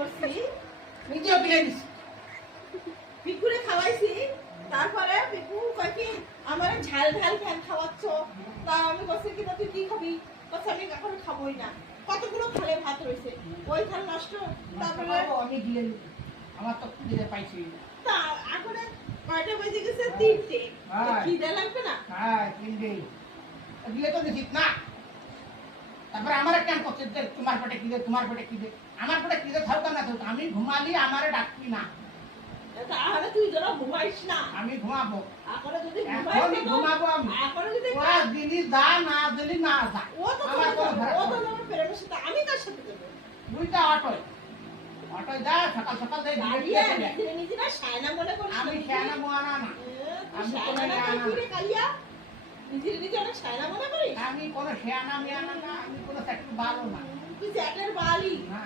করছি নিজেও বিয়ে দিছি পিকুরে খাওয়াইছি তারপরে পিকু কয় কি আমার ঝাল ঝাল ফ্যান খাওয়াচ্ছ তা আমি বলছি কি তুই কি খাবি বলছে আমি এখন খাবোই না কতগুলো থালে ভাত রয়েছে ওই থাল নষ্ট তারপরে আমি দিয়ে দিই আমার তো দিয়ে পাইছি তা এখন কয়টা বেজে গেছে তিনটে হ্যাঁ। খিদে লাগবে না হ্যাঁ কিনবে দিয়ে তো দিছিস না তারপরে আমার কেন করছে যে তোমার পেটে কি দে তোমার পেটে কি দে আমার পেটে কি দে থাকতাম না থাকতাম আমি ঘুমালি আমারে ডাকবি না তাহলে তুই যেন ঘুমাইস না আমি ঘুমাবো এখন যদি এখনই ঘুমাবো আমি এখন যদি ওরা দিলি যা না দিলি না যা ও তো আমার কোনো ও ভরসা তো নেই। আমার প্রেমের সাথে আমি তার সাথে যাবো দুইটা অটোয় অটোয় যা সকাল সকাল যাই দাঁড়িয়ে নিজে নিজেরা সায়না মনে করিস আমি খেয়ানা মোয়ানা না আমি কোনো সায়না না কালিয়া নিজে নিজে অনেক সায়না মনে করিস আমি কোনো খেয়ানা মেয়ানা না আমি কোনো চাকরি ভালো না তুই জ্যাকের বালি না